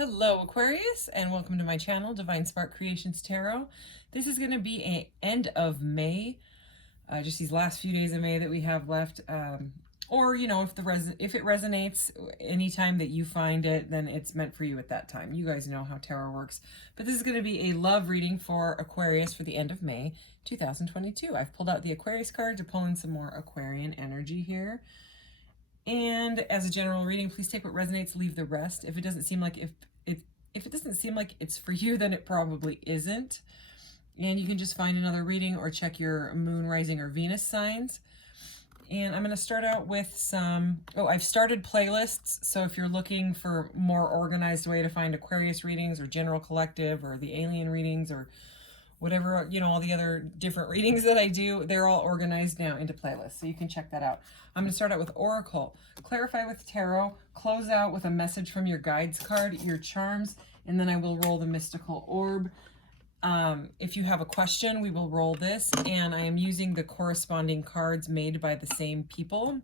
Hello Aquarius, and welcome to my channel, Divine Spark Creations Tarot. This is going to be an end of May, just these last few days of May that we have left. Or, you know, if it resonates anytime that you find it, then it's meant for you at that time. You guys know how tarot works. But this is going to be a love reading for Aquarius for the end of May 2022. I've pulled out the Aquarius card to pull in some more Aquarian energy here. And as a general reading, please take what resonates, leave the rest. If it doesn't seem like if it doesn't seem like it's for you, then it probably isn't. And you can just find another reading or check your moon, rising, or Venus signs. And I'm going to start out with some, I've started playlists. So if you're looking for more organized way to find Aquarius readings or general collective or the alien readings or whatever, you know, all the other different readings that I do, they're all organized now into playlists. So you can check that out. I'm going to start out with Oracle, clarify with Tarot, close out with a message from your guides card, your charms, and then I will roll the mystical orb. If you have a question, we will roll this, and I am using the corresponding cards made by the same people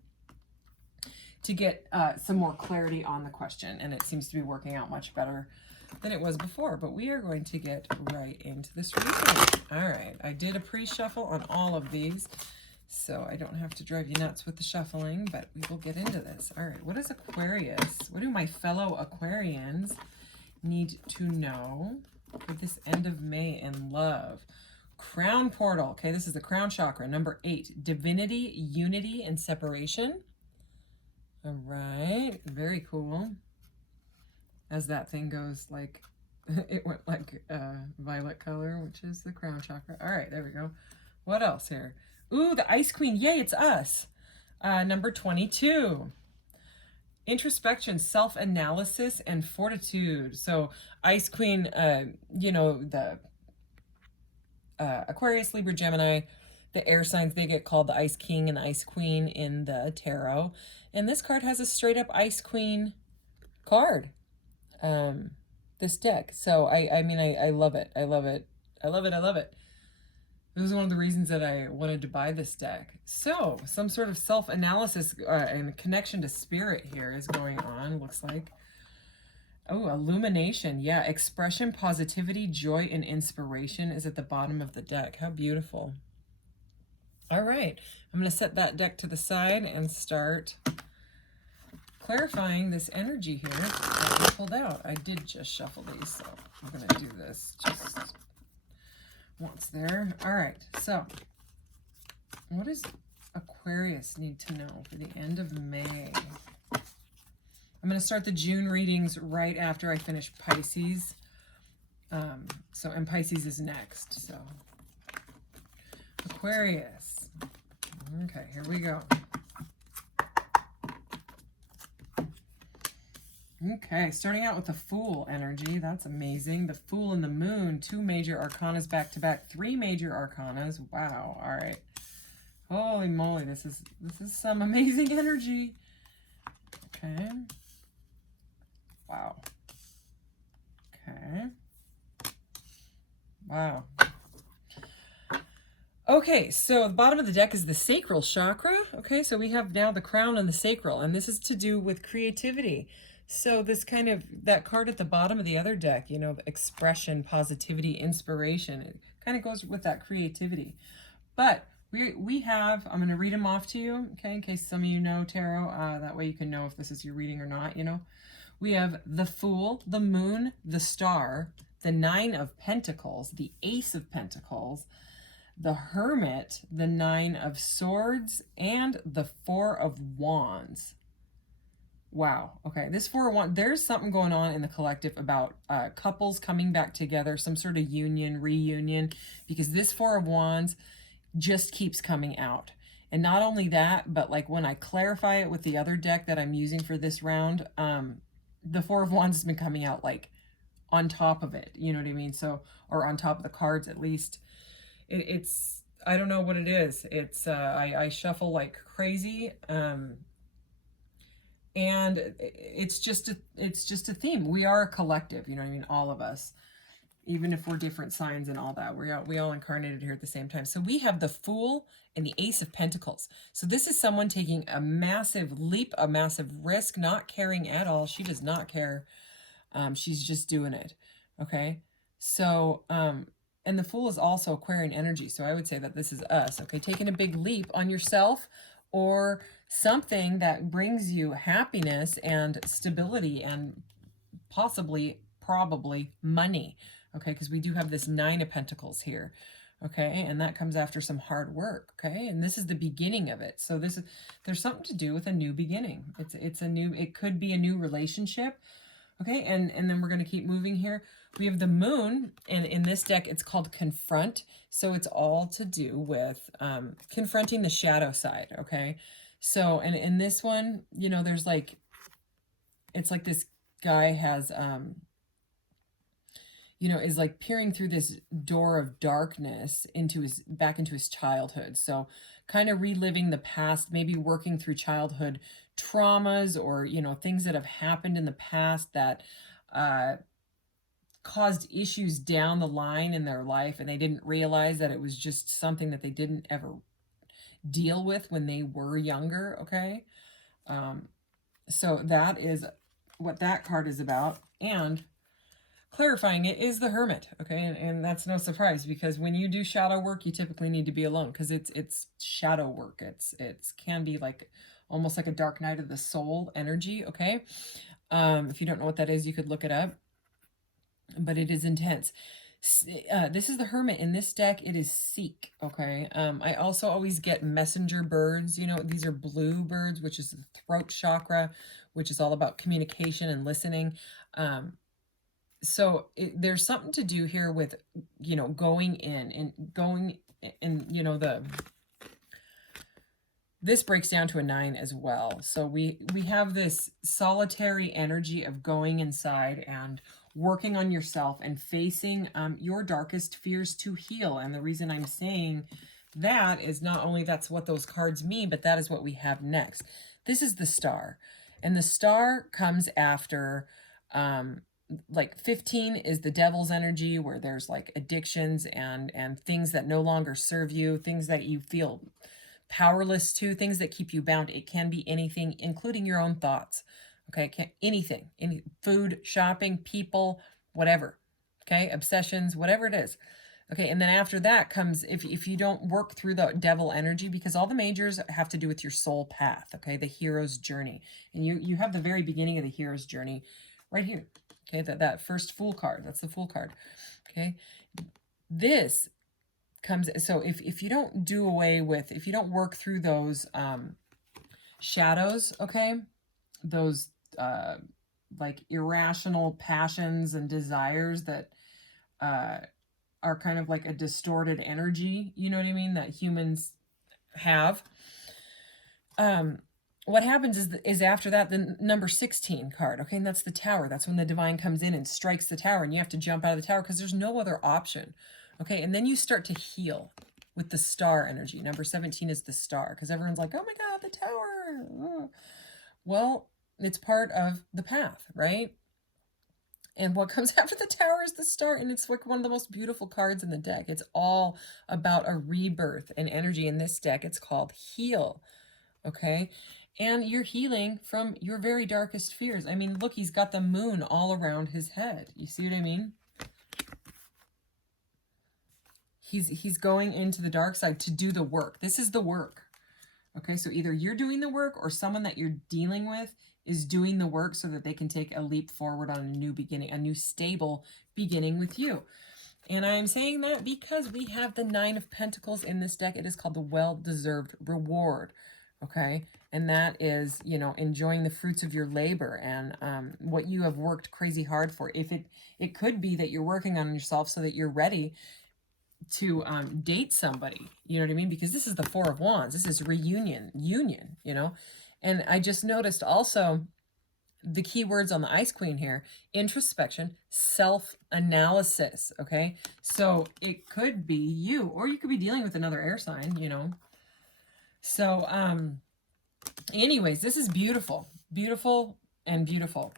to get some more clarity on the question, and it seems to be working out much better than it was before, but we are going to get right into this reading. All right, I did a pre-shuffle on all of these, so I don't have to drive you nuts with the shuffling, but we will get into this. All right, what is Aquarius? What do my fellow Aquarians need to know for this end of May in love? Crown portal. Okay, this is the crown chakra, number 8. Divinity, unity, and separation. All right, very cool. As that thing goes, like, it went like violet color, which is the crown chakra. All right, there we go. What else here? Ooh, the Ice Queen. Yay, it's us. Number 22. Introspection, self-analysis, and fortitude. So Ice Queen, you know, the Aquarius, Libra, Gemini, the air signs, they get called the Ice King and Ice Queen in the tarot. And this card has a straight up Ice Queen card. This deck. So I mean, I love it. I love it. I love it. I love it. It was one of the reasons that I wanted to buy this deck. So some sort of self-analysis and connection to spirit here is going on, looks like. Oh, illumination. Yeah, expression, positivity, joy, and inspiration is at the bottom of the deck. How beautiful. All right, I'm going to set that deck to the side and start clarifying this energy here that we pulled out. I did just shuffle these, so I'm going to do this just once there. All right, so what does Aquarius need to know for the end of May? I'm going to start the June readings right after I finish Pisces. And Pisces is next. So Aquarius. Okay, here we go. Okay, starting out with the Fool energy. That's amazing. The Fool and the Moon, 2 major arcanas back to back, 3 major arcanas. Wow. All right. Holy moly, this is some amazing energy. Okay. Wow. Okay. Wow. Okay, so the bottom of the deck is the sacral chakra. Okay, so we have now the crown and the sacral, and this is to do with creativity. So this kind of, that card at the bottom of the other deck, you know, expression, positivity, inspiration, it kind of goes with that creativity. But we have, I'm going to read them off to you, okay, in case some of you know tarot, that way you can know if this is your reading or not, you know. We have the Fool, the Moon, the Star, the 9 of Pentacles, the Ace of Pentacles, the Hermit, the 9 of Swords, and the 4 of Wands. Wow. Okay. This 4 of Wands, there's something going on in the collective about couples coming back together, some sort of union, reunion, because this 4 of Wands just keeps coming out. And not only that, but like when I clarify it with the other deck that I'm using for this round, the 4 of Wands has been coming out like on top of it. You know what I mean? So, or on top of the cards at least. It's, I don't know what it is. It's, I shuffle like crazy. And it's just a theme. We are a collective, you know what I mean? All of us, even if we're different signs and all that, we all incarnated here at the same time. So we have the Fool and the Ace of Pentacles. So this is someone taking a massive leap, a massive risk, not caring at all. She does not care. She's just doing it. Okay. So, and the Fool is also Aquarian energy. So I would say that this is us. Okay. Taking a big leap on yourself or something that brings you happiness and stability and possibly, probably money. Okay. Because we do have this 9 of Pentacles here. Okay, and that comes after some hard work. Okay, and this is the beginning of it. So this is, there's something to do with a new beginning. It's a new, it could be a new relationship. Okay, and then we're going to keep moving here. We have the Moon, and in this deck it's called Confront. So it's all to do with confronting the shadow side. Okay, so and in this one, you know, there's like, it's like this guy has you know, is like peering through this door of darkness into his, back into his childhood. So kind of reliving the past, maybe working through childhood traumas or, you know, things that have happened in the past that caused issues down the line in their life, and they didn't realize that it was just something that they didn't ever deal with when they were younger. Okay. So that is what that card is about. And clarifying it is the Hermit. Okay, and that's no surprise, because when you do shadow work, you typically need to be alone, because it's shadow work. It's can be like almost like a dark night of the soul energy. Okay, if you don't know what that is, you could look it up, but it is intense. This is the Hermit. In this deck, it is Seek. Okay, I also always get messenger birds. You know, these are blue birds, which is the throat chakra, which is all about communication and listening. So there's something to do here with, you know, going in and going and, you know, this breaks down to a 9 as well. So we have this solitary energy of going inside and working on yourself and facing your darkest fears to heal. And the reason I'm saying that is not only that's what those cards mean, but that is what we have next. This is the Star, and the Star comes after like 15 is the Devil's energy, where there's like addictions and things that no longer serve you, things that you feel powerless to, things that keep you bound. It can be anything, including your own thoughts. Okay, anything, any food, shopping, people, whatever. Okay, obsessions, whatever it is. Okay, and then after that comes, if you don't work through the Devil energy, because all the majors have to do with your soul path. Okay, the hero's journey, and you have the very beginning of the hero's journey right here. Okay, that first Fool card, that's the Fool card. Okay, this comes, so if you don't do away with, if you don't work through those shadows, okay, those like irrational passions and desires that are kind of like a distorted energy, you know what I mean, that humans have, what happens is after that, the number 16 card, okay, and that's the Tower. That's when the Divine comes in and strikes the Tower, and you have to jump out of the Tower because there's no other option. Okay, and then you start to heal with the Star energy. Number 17 is the Star, because everyone's like, oh my God, the Tower. Oh. Well, it's part of the path, right? And what comes after the Tower is the Star, and it's like one of the most beautiful cards in the deck. It's all about a rebirth and energy. In this deck, it's called Heal, okay? And you're healing from your very darkest fears. I mean, look, he's got the moon all around his head. You see what I mean? He's going into the dark side to do the work. This is the work. Okay, so either you're doing the work or someone that you're dealing with is doing the work so that they can take a leap forward on a new beginning, a new stable beginning with you. And I'm saying that because we have the 9 of Pentacles in this deck. It is called the well-deserved reward. Okay, and that is, you know, enjoying the fruits of your labor and what you have worked crazy hard for. If it could be that you're working on yourself so that you're ready to date somebody, you know what I mean? Because this is the 4 of Wands. This is union, you know. And I just noticed also the key words on the Ice Queen here: introspection, self-analysis. Okay, so it could be you, or you could be dealing with another air sign, you know. So anyways, this is beautiful, beautiful, and beautiful.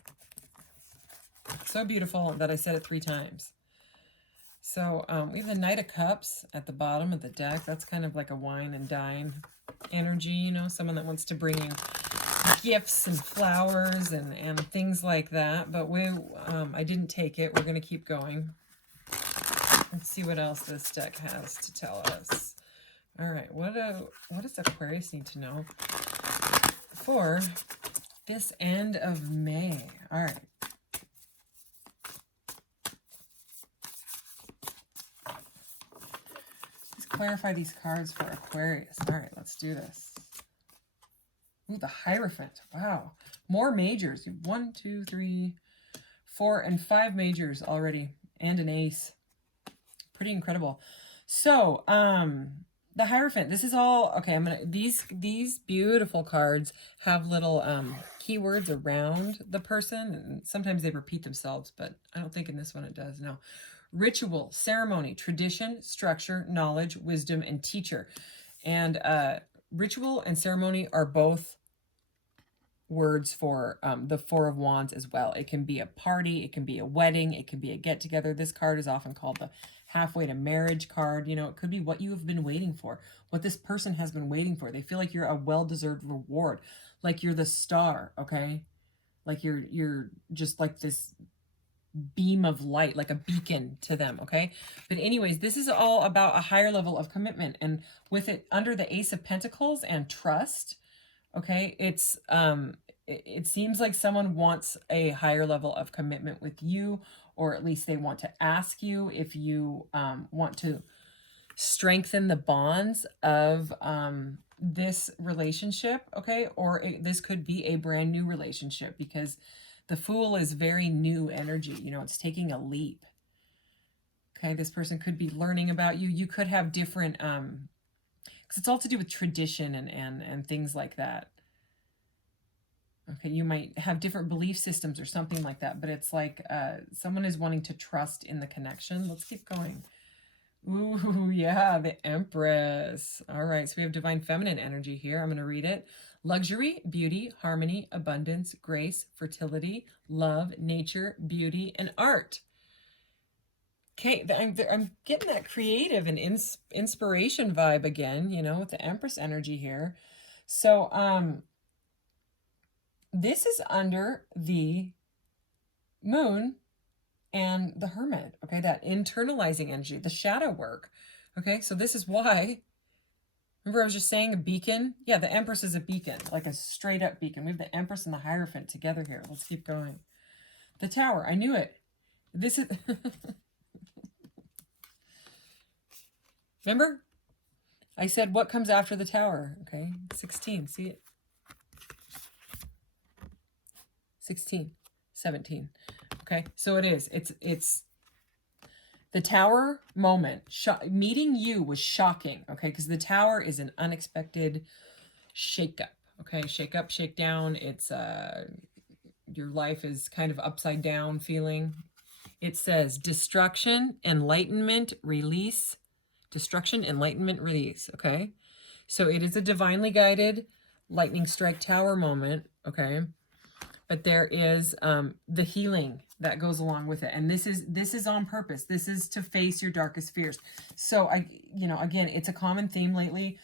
So beautiful that I said it 3 times. So we have the Knight of Cups at the bottom of the deck. That's kind of like a wine and dine energy, you know, someone that wants to bring you gifts and flowers and things like that. But I didn't take it. We're going to keep going. Let's see what else this deck has to tell us. All right, what does Aquarius need to know for this end of May? All right. Let's clarify these cards for Aquarius. All right, let's do this. Ooh, the Hierophant. Wow. More majors. 1, 2, 3, 4, and 5 majors already. And an ace. Pretty incredible. So, the Hierophant, this is all, okay, these beautiful cards have little keywords around the person, and sometimes they repeat themselves, but I don't think in this one it does, no. Ritual, ceremony, tradition, structure, knowledge, wisdom, and teacher. And ritual and ceremony are both words for the Four of Wands as well. It can be a party, it can be a wedding, it can be a get-together. This card is often called the halfway to marriage card. You know, it could be what you have been waiting for, what this person has been waiting for. They feel like you're a well-deserved reward, like you're the star, okay? Like you're just like this beam of light, like a beacon to them, okay? But anyways, this is all about a higher level of commitment, and with it under the Ace of Pentacles and trust, okay, it seems like someone wants a higher level of commitment with you, or at least they want to ask you if you want to strengthen the bonds of this relationship, okay? Or this could be a brand new relationship, because the Fool is very new energy. You know, it's taking a leap. Okay, this person could be learning about you. You could have different, because it's all to do with tradition and things like that. Okay, you might have different belief systems or something like that, but it's like someone is wanting to trust in the connection. Let's keep going. Ooh, yeah, the Empress. All right, so we have divine feminine energy here. I'm going to read it. Luxury, beauty, harmony, abundance, grace, fertility, love, nature, beauty, and art. Okay, I'm getting that creative and inspiration vibe again, you know, with the Empress energy here. So, this is under the Moon and the Hermit, okay? That internalizing energy, the shadow work, okay? So this is why, remember I was just saying a beacon? Yeah, the Empress is a beacon, like a straight up beacon. We have the Empress and the Hierophant together here. Let's keep going. The Tower, I knew it. This is... Remember? I said what comes after the Tower, okay? 16, see it? 16, 17. Okay, so it is. It's the Tower moment. Meeting you was shocking, okay? Because the Tower is an unexpected shakeup, okay? Shake up, shake down. It's your life is kind of upside down feeling. It says destruction, enlightenment, release. Destruction, enlightenment, release, okay? So it is a divinely guided lightning strike Tower moment, okay? But there is the healing that goes along with it. And this is on purpose. This is to face your darkest fears. So again, it's a common theme lately,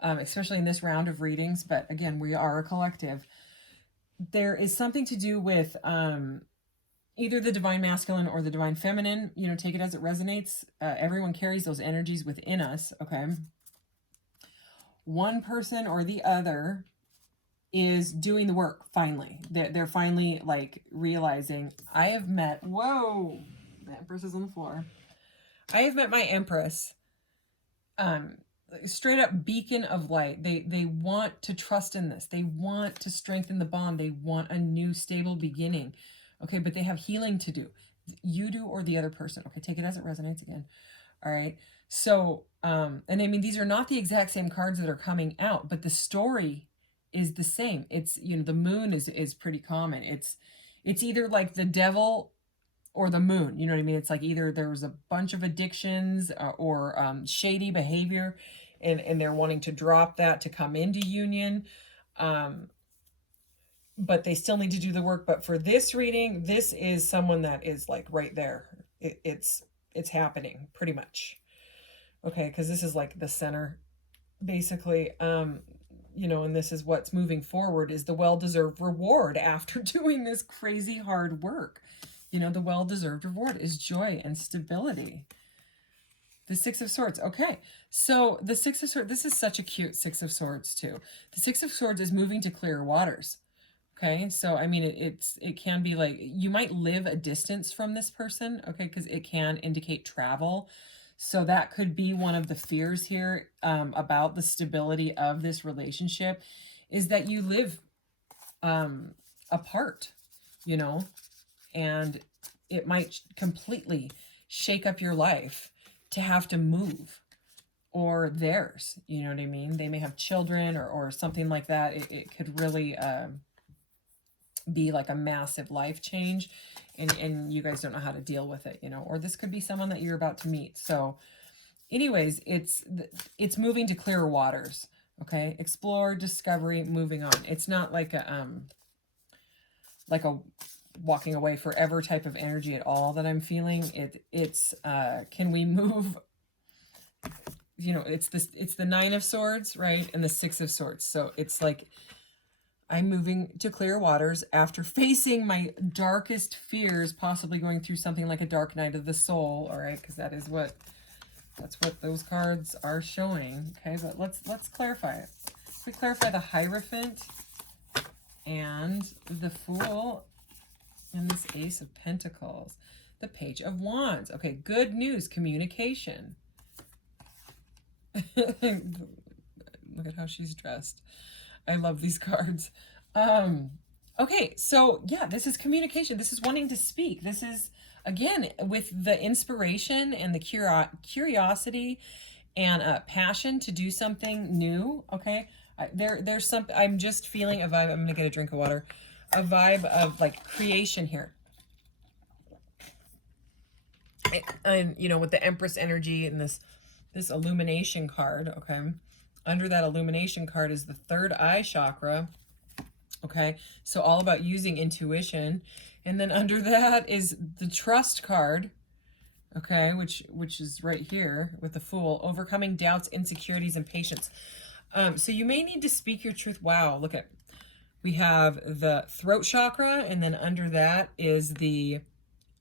especially in this round of readings. But again, we are a collective. There is something to do with either the divine masculine or the divine feminine. You know, take it as it resonates. Everyone carries those energies within us, okay? One person or the other is doing the work finally. They're finally like realizing, I have met, whoa, the Empress is on the floor. I have met my Empress. Straight up beacon of light. They want to trust in this. They want to strengthen the bond. They want a new stable beginning. Okay, but they have healing to do. You do or the other person. Okay, take it as it resonates again. All right. So, and I mean, these are not the exact same cards that are coming out, but the story is the same. It's, you know, the Moon is pretty common. It's either like the devil or the Moon. You know what I mean? It's like either there was a bunch of addictions or shady behavior, and they're wanting to drop that to come into union. But they still need to do the work. But for this reading, this is someone that is like right there. It's happening pretty much. Okay, because this is like the center, basically. you know, and this is what's moving forward, is the well-deserved reward after doing this crazy hard work. You know, the well-deserved reward is joy and stability. The Six of Swords. Okay, so the Six of Swords, this is such a cute Six of Swords too. The Six of Swords is moving to clearer waters. Okay, so I mean, it can be like, you might live a distance from this person, okay, because it can indicate travel. So that could be one of the fears here about the stability of this relationship, is that you live apart, you know, and it might completely shake up your life to have to move, or theirs, you know what I mean? They may have children or something like that. It could really be like a massive life change, and you guys don't know how to deal with it, you know, or this could be someone that you're about to meet. So anyways, it's moving to clearer waters. Okay, explore, discovery, moving on. It's not like a walking away forever type of energy at all that I'm feeling. It's can we move, you know, it's the Nine of Swords, right, and the Six of Swords. So it's like, I'm moving to clear waters after facing my darkest fears, possibly going through something like a dark night of the soul. All right, because that's what those cards are showing. Okay, but let's clarify it. We clarify the Hierophant and the Fool and this Ace of Pentacles, the Page of Wands. Okay, good news, communication. Look at how she's dressed. I love these cards. Okay, so yeah, this is communication. This is wanting to speak. This is, again, with the inspiration and the curiosity and passion to do something new. Okay, there's something, I'm just feeling a vibe. I'm gonna get a drink of water. A vibe of like creation here. And you know, with the Empress energy and this illumination card, okay, under that illumination card is the third eye chakra. Okay, so all about using intuition. And then under that is the Trust card, okay, which is right here with the Fool, overcoming doubts, insecurities, and patience. So you may need to speak your truth. Wow, look at, we have the throat chakra, and then under that is the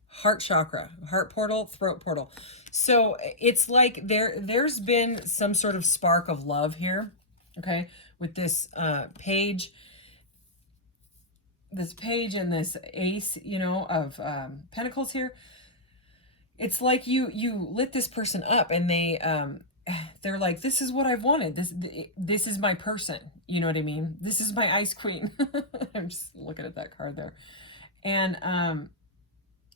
heart chakra, heart portal, throat portal. So it's like there's been some sort of spark of love here, okay, with this page and this ace, you know, of pentacles here. It's like you lit this person up, and they're like, this is what I've wanted. This is my person. You know what I mean? This is my ice queen. I'm just looking at that card there. And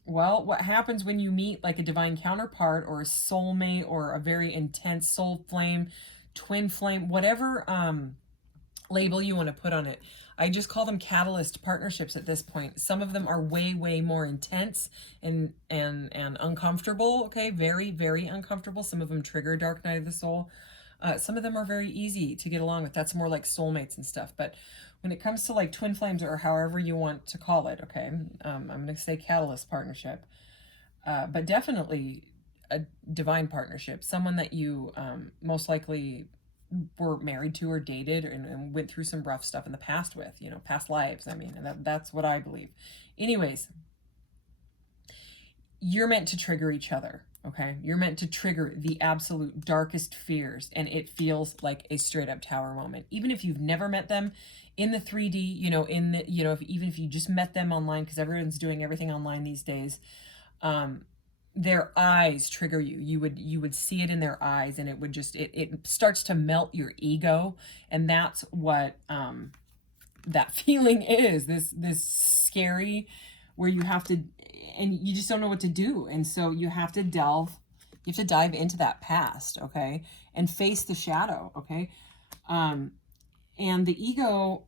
well, what happens when you meet like a divine counterpart or a soulmate or a very intense soul flame, twin flame, whatever label you want to put on it. I just call them catalyst partnerships at this point. Some of them are way, way more intense and uncomfortable. Okay, very, very uncomfortable. Some of them trigger dark night of the soul. Some of them are very easy to get along with. That's more like soulmates and stuff. But when it comes to like twin flames, or however you want to call it, okay, I'm going to say catalyst partnership, but definitely a divine partnership. Someone that you most likely were married to or dated and went through some rough stuff in the past with, you know, past lives. I mean, and that's what I believe. Anyways, you're meant to trigger each other, okay? You're meant to trigger the absolute darkest fears, and it feels like a straight up tower moment. Even if you've never met them in the 3D, you know, even if you just met them online, because everyone's doing everything online these days, their eyes trigger you. You would see it in their eyes, and it would just, it starts to melt your ego. And that's what that feeling is, this scary, where you have to, and you just don't know what to do. And so you have to dive into that past, okay, and face the shadow, okay. And the ego,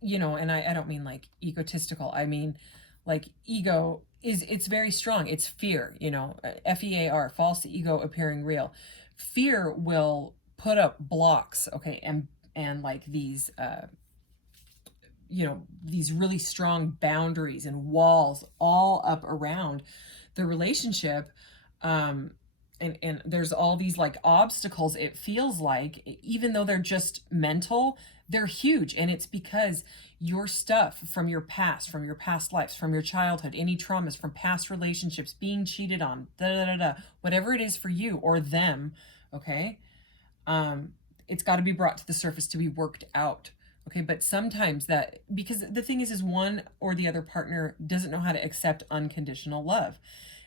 you know, and I don't mean like egotistical, I mean like ego it's very strong. It's fear, you know, FEAR, false ego appearing real. Fear will put up blocks, okay, and like these you know, these really strong boundaries and walls all up around the relationship, and there's all these like obstacles, it feels like, even though they're just mental, they're huge. And it's because your stuff from your past lives, from your childhood, any traumas from past relationships, being cheated on, whatever it is for you or them, okay? It's got to be brought to the surface to be worked out. Okay, but sometimes that, because the thing is one or the other partner doesn't know how to accept unconditional love.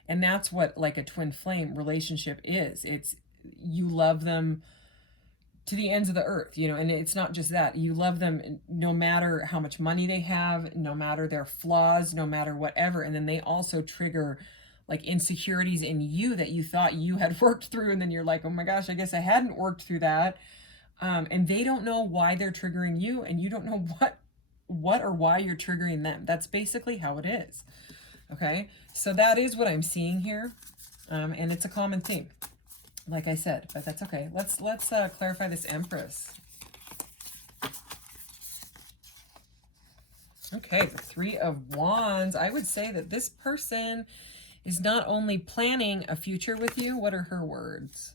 And that's what like a twin flame relationship is. It's, you love them to the ends of the earth, you know, and it's not just that. You love them no matter how much money they have, no matter their flaws, no matter whatever. And then they also trigger like insecurities in you that you thought you had worked through. And then you're like, oh my gosh, I guess I hadn't worked through that. And they don't know why they're triggering you, and you don't know what or why you're triggering them. That's basically how it is. Okay, so that is what I'm seeing here, and it's a common theme, like I said, but that's okay. Let's clarify this Empress. Okay, the Three of Wands. I would say that this person is not only planning a future with you. What are her words?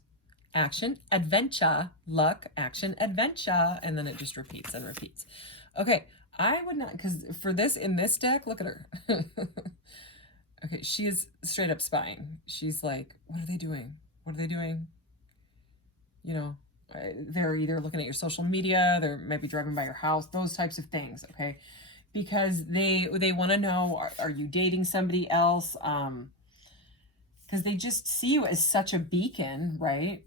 Action, adventure, luck, action, adventure, and then it just repeats and repeats. Okay, I would not, because for this, in this deck, look at her. Okay, she is straight up spying. She's like, what are they doing? What are they doing? You know, they're either looking at your social media, they're maybe driving by your house, those types of things, okay? Because they want to know, are you dating somebody else? Because they just see you as such a beacon, right?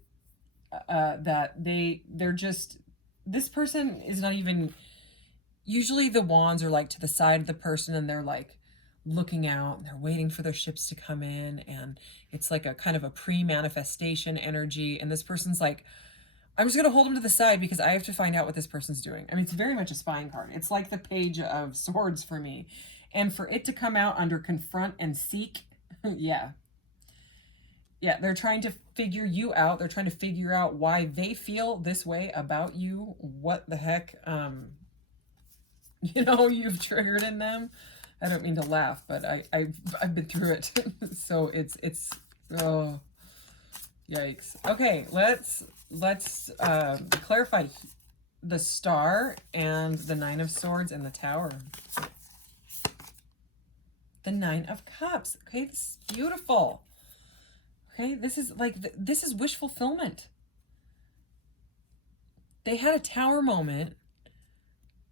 That they're just, this person is not even, usually the wands are like to the side of the person and they're like looking out and they're waiting for their ships to come in, and it's like a kind of a pre-manifestation energy, and this person's like, I'm just going to hold them to the side because I have to find out what this person's doing. I mean, it's very much a spying card. It's like the Page of Swords for me, and for it to come out under confront and seek, yeah, they're trying to figure you out. They're trying to figure out why they feel this way about you. What the heck, you know, you've triggered in them. I don't mean to laugh, but I've been through it. So it's, oh, yikes. Okay, let's clarify the Star and the Nine of Swords and the Tower. The Nine of Cups. Okay, this is beautiful. Okay, this is like, this is wish fulfillment. They had a Tower moment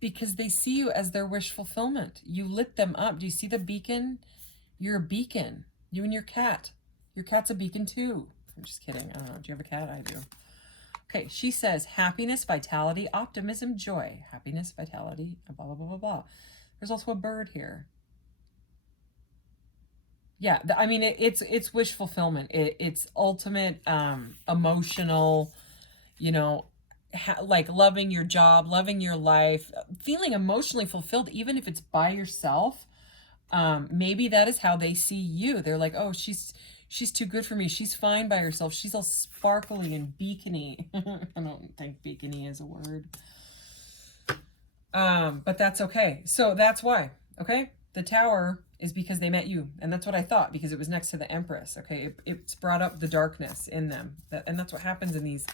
because they see you as their wish fulfillment. You lit them up. Do you see the beacon? You're a beacon. You and your cat. Your cat's a beacon too. I'm just kidding. I don't know. Do you have a cat? I do. Okay, she says happiness, vitality, optimism, joy. Happiness, vitality, blah, blah, blah, blah, blah. There's also a bird here. Yeah, I mean, it's wish fulfillment. It's ultimate emotional, you know, like loving your job, loving your life, feeling emotionally fulfilled, even if it's by yourself. Maybe that is how they see you. They're like, oh, she's too good for me. She's fine by herself. She's all sparkly and beacony. I don't think beacony is a word. But that's okay. So that's why, okay? The Tower is because they met you. And that's what I thought, because it was next to the Empress, okay? It's brought up the darkness in them. And that's what happens in these.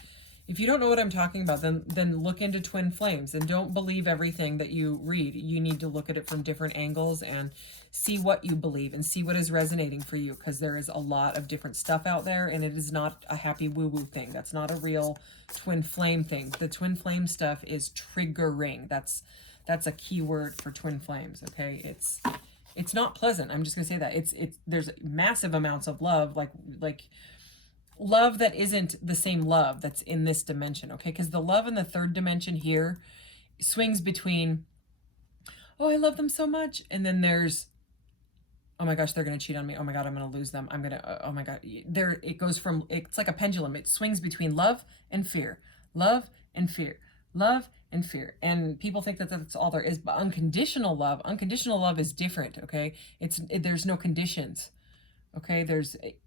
If you don't know what I'm talking about, then look into twin flames and don't believe everything that you read. You need to look at it from different angles and see what you believe and see what is resonating for you, because there is a lot of different stuff out there, and it is not a happy woo-woo thing. That's not a real twin flame thing. The twin flame stuff is triggering. That's a key word for twin flames, okay? It's not pleasant. I'm just gonna say that. There's massive amounts of love, like love that isn't the same love that's in this dimension, okay? Because the love in the third dimension here swings between, oh, I love them so much, and then there's, oh my gosh, they're going to cheat on me. Oh my God, I'm going to lose them. I'm going to, oh my God. It goes from, it's like a pendulum. It swings between love and fear, love and fear, love and fear. And people think that that's all there is, but unconditional love is different, okay? There's no conditions. Okay,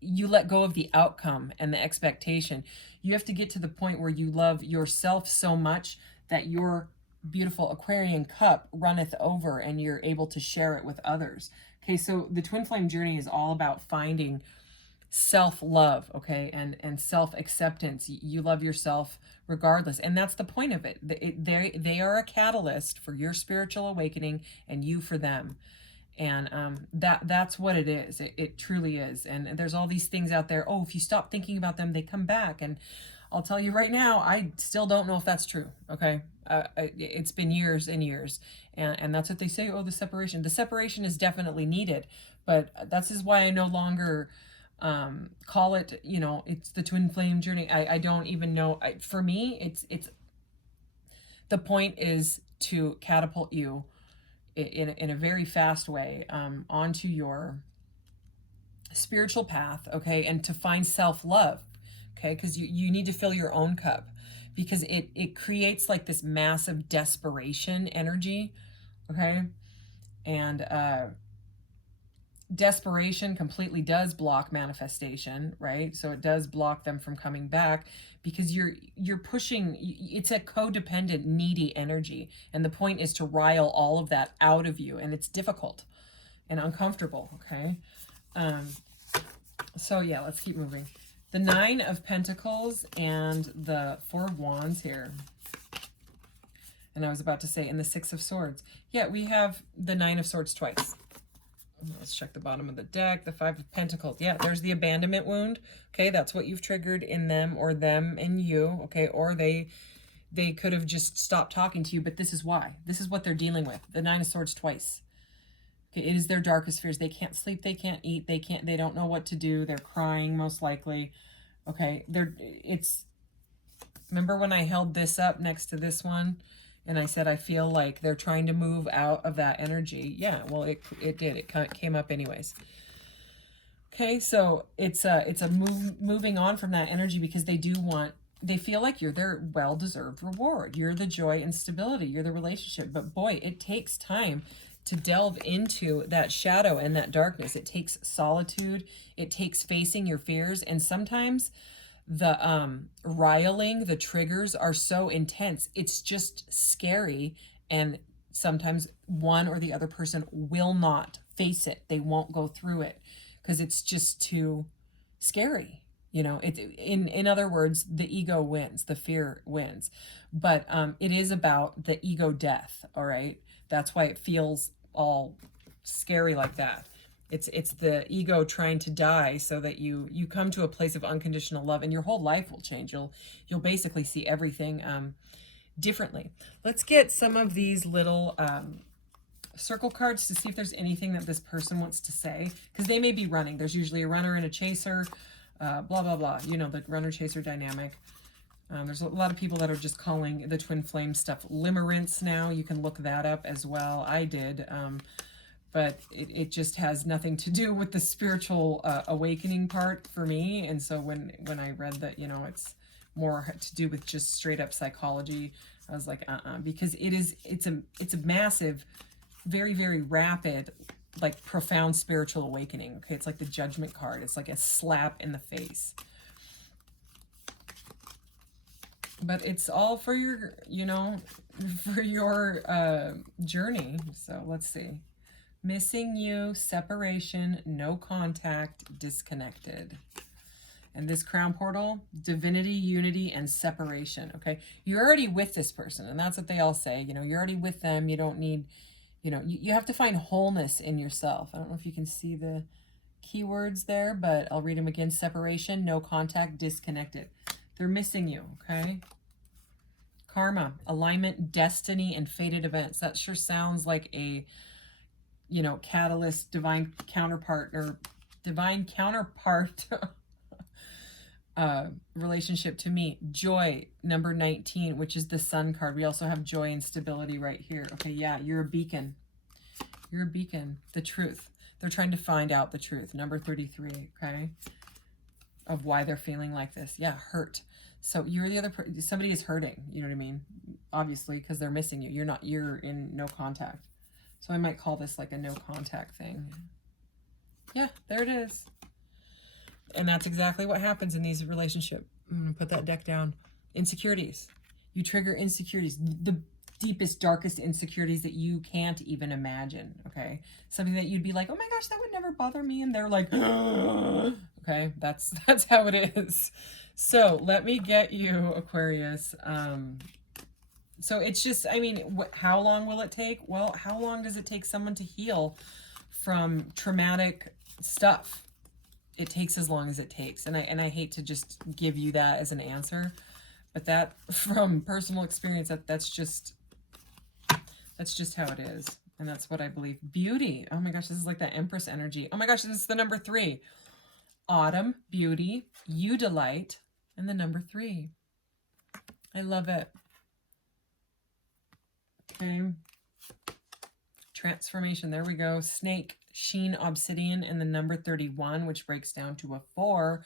you let go of the outcome and the expectation. You have to get to the point where you love yourself so much that your beautiful Aquarian cup runneth over and you're able to share it with others. Okay, so the twin flame journey is all about finding self-love, okay, and self-acceptance. You love yourself regardless, and that's the point of it. They are a catalyst for your spiritual awakening, and you for them. And that's what it is. It truly is. And there's all these things out there. Oh, if you stop thinking about them, they come back. And I'll tell you right now, I still don't know if that's true. Okay. It's been years and years. And that's what they say. Oh, the separation. The separation is definitely needed. But that's is why I no longer call it, you know, it's the twin flame journey. I don't even know. For me, it's the point is to catapult you in a very fast way onto your spiritual path, okay, and to find self-love, okay, because you need to fill your own cup, because it creates like this massive desperation energy, okay, and desperation completely does block manifestation, right? So it does block them from coming back, because you're pushing, it's a codependent, needy energy, and the point is to rile all of that out of you, and it's difficult and uncomfortable, okay? So yeah, let's keep moving. The Nine of Pentacles and the Four of Wands here. And I was about to say, in the Six of Swords. Yeah, we have the Nine of Swords twice. Let's check the bottom of the deck. The Five of Pentacles. Yeah, there's the abandonment wound. Okay, that's what you've triggered in them, or them in you. Okay, or they could have just stopped talking to you, but this is why. This is what they're dealing with. The Nine of Swords twice. Okay, it is their darkest fears. They can't sleep, they can't eat, they don't know what to do. They're crying most likely. Okay, remember when I held this up next to this one? And I said, I feel like they're trying to move out of that energy. Yeah, well, it did. It came up anyways. Okay, so it's a moving on from that energy, because they feel like you're their well-deserved reward. You're the joy and stability. You're the relationship. But boy, it takes time to delve into that shadow and that darkness. It takes solitude. It takes facing your fears. And sometimes the riling, the triggers are so intense, it's just scary, and sometimes one or the other person will not face it. They won't go through it because it's just too scary. You know, in other words, the ego wins, the fear wins. But it is about the ego death, all right? That's why it feels all scary like that. It's the ego trying to die so that you come to a place of unconditional love, and your whole life will change. You'll basically see everything differently. Let's get some of these little circle cards to see if there's anything that this person wants to say, because they may be running. There's usually a runner and a chaser, blah, blah, blah. You know, the runner-chaser dynamic. There's a lot of people that are just calling the twin flame stuff limerence now. You can look that up as well. I did. But it just has nothing to do with the spiritual awakening part for me. And so when I read that, you know, it's more to do with just straight up psychology, I was like, because it's a massive, very, very rapid, like profound spiritual awakening. Okay, it's like the Judgment card. It's like a slap in the face. But it's all for your, you know, for your journey. So let's see. Missing you, separation, no contact, disconnected. And this crown portal, divinity, unity, and separation, okay? You're already with this person, and that's what they all say. You know, you're already with them. You don't need, you know, you have to find wholeness in yourself. I don't know if you can see the keywords there, but I'll read them again. Separation, no contact, disconnected. They're missing you, okay? Karma, alignment, destiny, and fated events. That sure sounds like a, you know, catalyst, divine counterpart, or divine counterpart relationship to me. Joy, number 19, which is the Sun card. We also have joy and stability right here. Okay, yeah, you're a beacon. You're a beacon. The truth. They're trying to find out the truth. Number 33, okay, of why they're feeling like this. Yeah, hurt. So you're the other person. Somebody is hurting. You know what I mean? Obviously, because they're missing you. You're in no contact. So I might call this like a no contact thing. Yeah, there it is. And that's exactly what happens in these relationships. I'm going to put that deck down. Insecurities. You trigger insecurities. The deepest, darkest insecurities that you can't even imagine, okay? Something that you'd be like, oh my gosh, that would never bother me. And they're like, okay? Okay, that's how it is. So let me get you, Aquarius. So it's just, I mean, how long will it take? Well, how long does it take someone to heal from traumatic stuff? It takes as long as it takes. And I hate to just give you that as an answer, but that, from personal experience, that's just how it is. And that's what I believe. Beauty. Oh my gosh, this is like that Empress energy. Oh my gosh, this is the number 3. Autumn, beauty, you delight, and the number 3. I love it. Okay. Transformation. There we go. Snake, sheen, obsidian, and the number 31, which breaks down to a 4,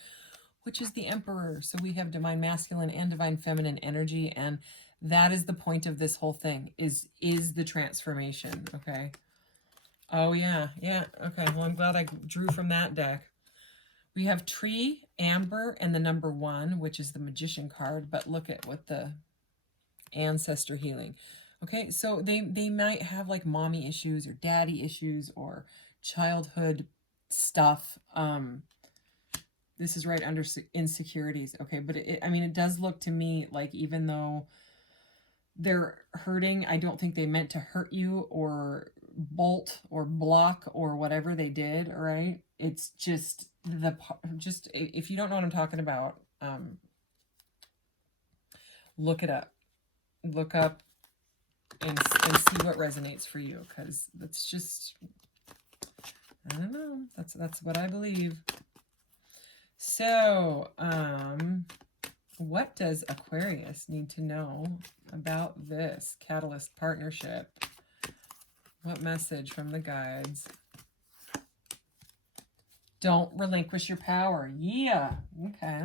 which is the Emperor. So we have divine masculine and divine feminine energy, and that is the point of this whole thing, is the transformation. Okay. Oh yeah. Yeah. Okay. Well, I'm glad I drew from that deck. We have tree, amber, and the number 1, which is the Magician card, but look at what the ancestor healing. Okay, so they might have like mommy issues or daddy issues or childhood stuff. This is right under insecurities. Okay, but I mean, it does look to me like even though they're hurting, I don't think they meant to hurt you or bolt or block or whatever they did. All right, it's just if you don't know what I'm talking about, look it up. Look up and see what resonates for you, because that's just, I don't know, that's what I believe. So what does Aquarius need to know about this Catalyst partnership? What message from the guides? Don't relinquish your power. Yeah. Okay.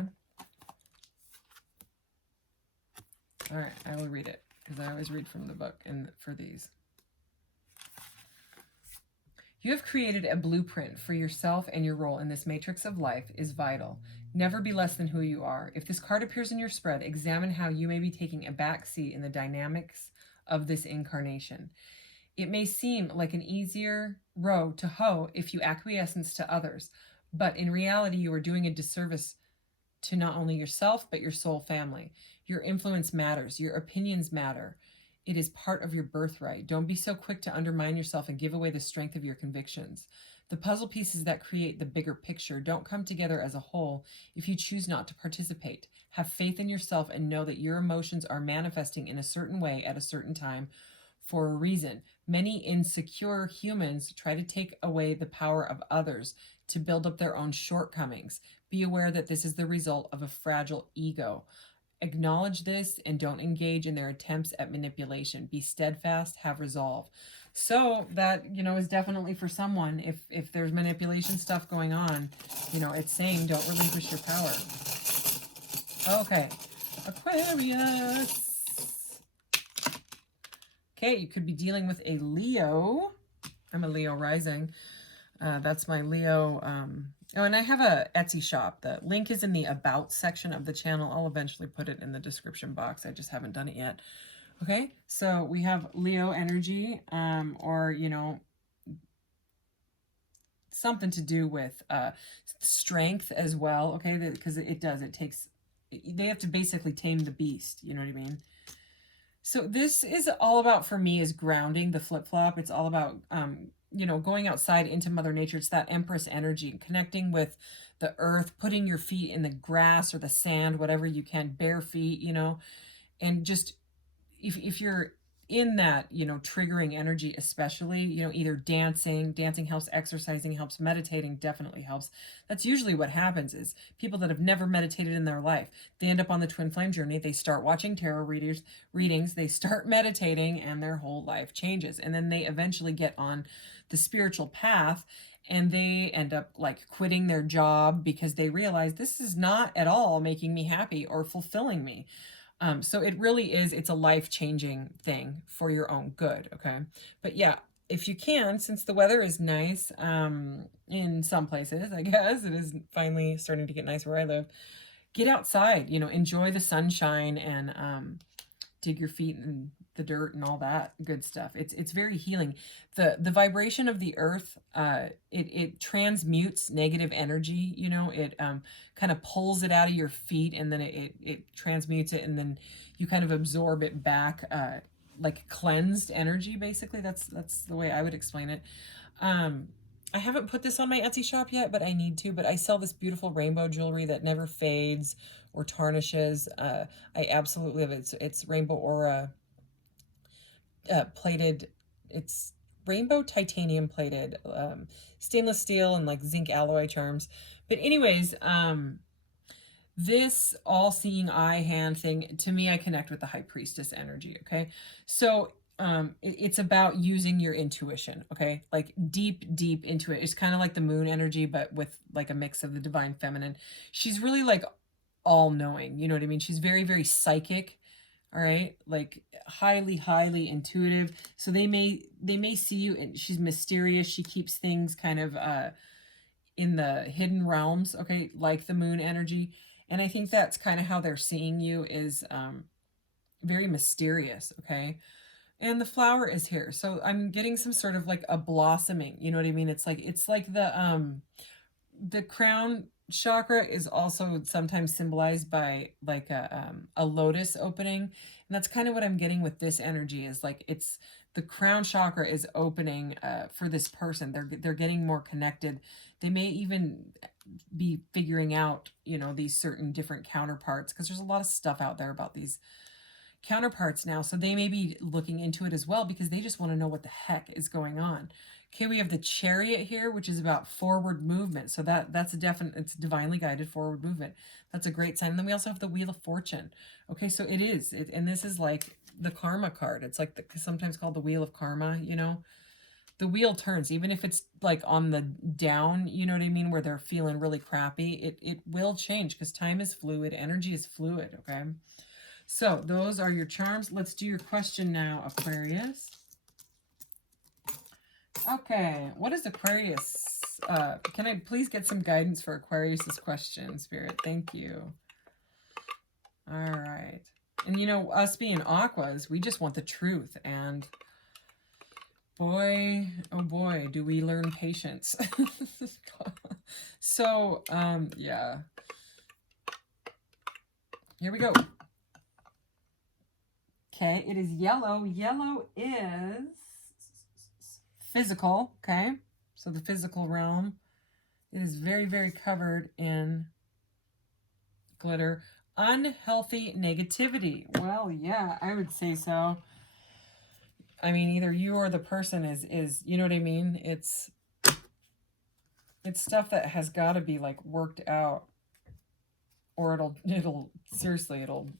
All right, I will read it, because I always read from the book and for these. You have created a blueprint for yourself, and your role in this matrix of life is vital. Never be less than who you are. If this card appears in your spread, examine how you may be taking a back seat in the dynamics of this incarnation. It may seem like an easier row to hoe if you acquiesce to others, but in reality, you are doing a disservice to not only yourself, but your soul family. Your influence matters. Your opinions matter. It is part of your birthright. Don't be so quick to undermine yourself and give away the strength of your convictions. The puzzle pieces that create the bigger picture don't come together as a whole if you choose not to participate. Have faith in yourself and know that your emotions are manifesting in a certain way at a certain time for a reason. Many insecure humans try to take away the power of others to build up their own shortcomings. Be aware that this is the result of a fragile ego. Acknowledge this and don't engage in their attempts at manipulation. Be steadfast, have resolve. So that, is definitely for someone. If there's manipulation stuff going on, it's saying don't relinquish your power. Okay, Aquarius. Okay, you could be dealing with a Leo. I'm a Leo rising. That's my Leo. Oh, and I have a Etsy shop. The link is in the About section of the channel. I'll eventually put it in the description box. I just haven't done it yet. Okay, so we have Leo energy, or, something to do with strength as well, okay? Because it takes, they have to basically tame the beast, you know what I mean? So this is all about, for me, is grounding, the flip-flop. It's all about, going outside into Mother Nature. It's that Empress energy, connecting with the earth, putting your feet in the grass or the sand, whatever you can, bare feet, and just, if you're in that, triggering energy, especially, either dancing helps, exercising helps, meditating definitely helps. That's usually what happens is people that have never meditated in their life, they end up on the twin flame journey. They start watching tarot readings, they start meditating, and their whole life changes. And then they eventually get on the spiritual path, and they end up like quitting their job because they realize this is not at all making me happy or fulfilling me. So it really is, it's a life-changing thing for your own good, okay? But yeah, if you can, since the weather is nice, in some places, I guess, it is finally starting to get nice where I live, get outside, enjoy the sunshine and dig your feet in the dirt and all that good stuff. It's very healing. The vibration of the earth, it transmutes negative energy, you know, it kind of pulls it out of your feet, and then it transmutes it, and then you kind of absorb it back, like cleansed energy, basically. That's the way I would explain it. I haven't put this on my Etsy shop yet, but I need to. But I sell this beautiful rainbow jewelry that never fades or tarnishes. I absolutely love it. It's rainbow aura plated. It's rainbow titanium plated, stainless steel and like zinc alloy charms. But anyways, this all-seeing eye hand thing, to me, I connect with the high priestess energy. Okay, so it's about using your intuition, okay? Like deep into it. It's kind of like the moon energy, but with like a mix of the divine feminine. She's really like all knowing, you know what I mean? She's very, very psychic, all right? Like highly intuitive. So they may see you, and she's mysterious. She keeps things kind of in the hidden realms, okay? Like the moon energy. And I think that's kind of how they're seeing you, is very mysterious, okay? And the flower is here. So I'm getting some sort of like a blossoming, you know what I mean? It's like the crown chakra is also sometimes symbolized by like a lotus opening. And that's kind of what I'm getting with this energy, is like it's the crown chakra is opening for this person. They're getting more connected. They may even be figuring out, you know, these certain different counterparts, because there's a lot of stuff out there about these counterparts now, so they may be looking into it as well, because they just want to know what the heck is going on. Okay, we have the Chariot here, which is about forward movement. So that's a definite, it's divinely guided forward movement. That's a great sign. And then we also have the Wheel of Fortune. Okay, so it is, and this is like the karma card. It's like sometimes called the Wheel of Karma, you know. The wheel turns, even if it's like on the down, you know what I mean, where they're feeling really crappy, it will change, because time is fluid, energy is fluid, okay? So those are your charms. Let's do your question now, Aquarius. Okay, what is Aquarius? Can I please get some guidance for Aquarius's question, Spirit? Thank you. All right. And you know, us being Aquas, we just want the truth. And boy, oh boy, do we learn patience. So, yeah. Here we go. Okay, it is yellow. Yellow is physical, okay? So the physical realm. It is very, very covered in glitter. Unhealthy negativity. Well, yeah, I would say so. I mean, either you or the person is, you know what I mean? It's stuff that has got to be like worked out, or it'll seriously, it'll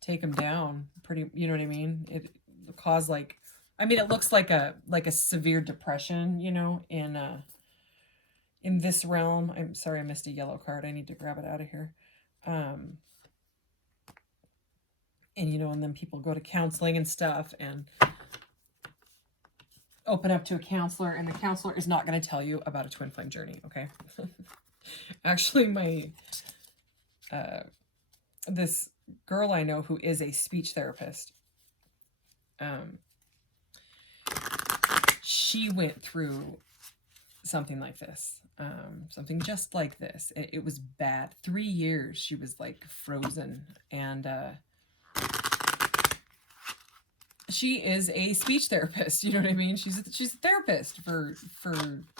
take them down pretty, you know what I mean? It cause like, I mean, it looks like a severe depression, you know, in this realm. I'm sorry, I missed a yellow card. I need to grab it out of here. And you know, and then people go to counseling and stuff and open up to a counselor, and the counselor is not going to tell you about a twin flame journey, okay? Actually, my this girl I know who is a speech therapist, she went through something like this, something just like this. It was bad. 3 years she was like frozen, and she is a speech therapist, you know what I mean? She's a therapist for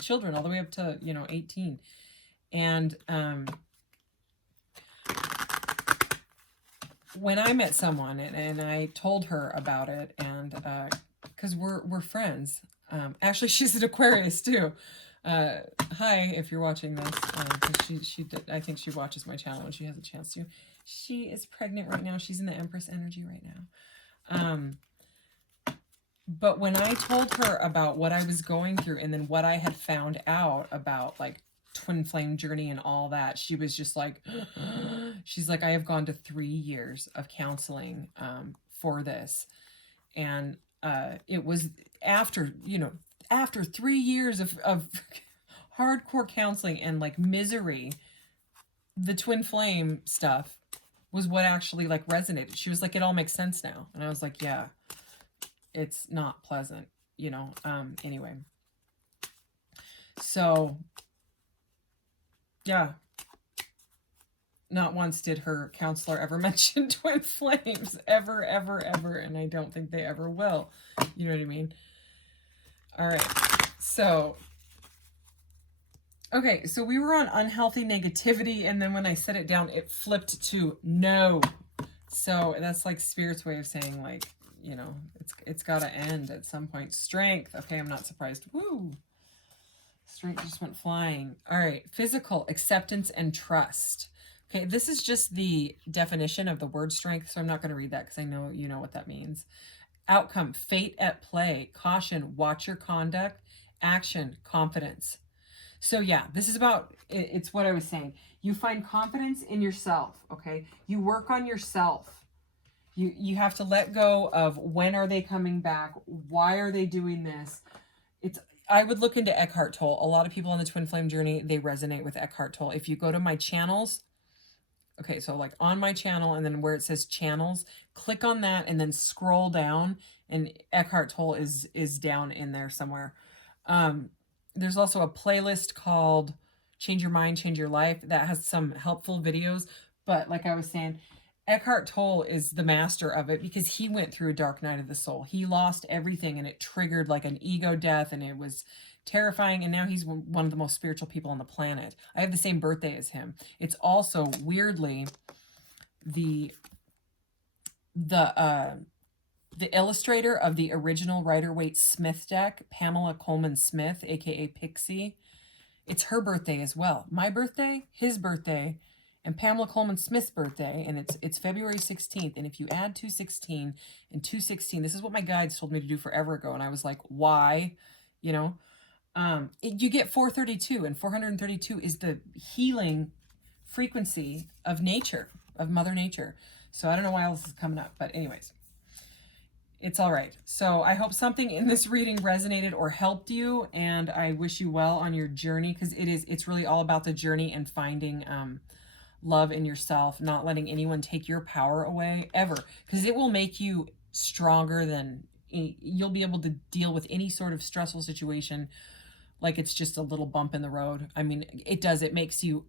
children all the way up to, you know, 18. And when I met someone and I told her about it, and because we're friends, actually she's an Aquarius too. Hi, if you're watching this, she did, I think she watches my channel when she has a chance to. She is pregnant right now. She's in the Empress energy right now. But when I told her about what I was going through, and then what I had found out about like twin flame journey and all that, she was just like, she's like, I have gone to 3 years of counseling for this. And it was after, you know, after 3 years of hardcore counseling and like misery, the twin flame stuff was what actually like resonated. She was like, it all makes sense now. And I was like, yeah, it's not pleasant, you know. Anyway. So yeah. Not once did her counselor ever mention twin flames. Ever, ever, ever. And I don't think they ever will. You know what I mean? All right. So, okay. So we were on unhealthy negativity. And then when I set it down, it flipped to no. So that's like Spirit's way of saying, like, you know, it's got to end at some point. Strength. Okay. I'm not surprised. Woo. Strength just went flying. All right. Physical, acceptance, and trust. Okay, this is just the definition of the word strength, so I'm not going to read that because I know you know what that means. Outcome, fate at play, caution, watch your conduct, action, confidence. So yeah, this is about, it's what I was saying. You find confidence in yourself, okay? You work on yourself. You have to let go of when are they coming back? Why are they doing this? I would look into Eckhart Tolle. A lot of people on the twin flame journey, they resonate with Eckhart Tolle. If you go to my channels, okay, so like on my channel and then where it says channels, click on that and then scroll down and Eckhart Tolle is down in there somewhere. There's also a playlist called Change Your Mind, Change Your Life that has some helpful videos. But like I was saying, Eckhart Tolle is the master of it because he went through a dark night of the soul. He lost everything and it triggered like an ego death and it was terrifying, and now he's one of the most spiritual people on the planet. I have the same birthday as him. It's also weirdly the illustrator of the original Rider-Waite Smith deck, Pamela Coleman Smith, aka Pixie. It's her birthday as well. My birthday, his birthday, and Pamela Coleman Smith's birthday, and it's February 16th. And if you add 216 and 216, this is what my guides told me to do forever ago, and I was like, why? You know. You get 432, and 432 is the healing frequency of nature, of Mother Nature. So I don't know why all this is coming up, but anyways, it's all right. So I hope something in this reading resonated or helped you, and I wish you well on your journey, because it's really all about the journey and finding love in yourself, not letting anyone take your power away ever, because it will make you stronger than you'll be able to deal with any sort of stressful situation like it's just a little bump in the road. I mean, it makes you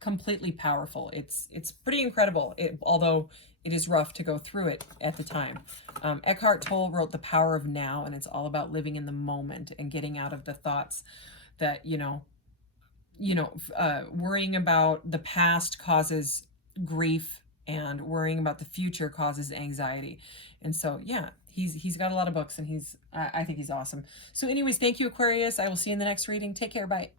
completely powerful. It's pretty incredible, although it is rough to go through it at the time. Eckhart Tolle wrote The Power of Now, and it's all about living in the moment and getting out of the thoughts that, worrying about the past causes grief, and worrying about the future causes anxiety. And so, yeah, he's got a lot of books, and I think he's awesome. So anyways, thank you, Aquarius. I will see you in the next reading. Take care. Bye.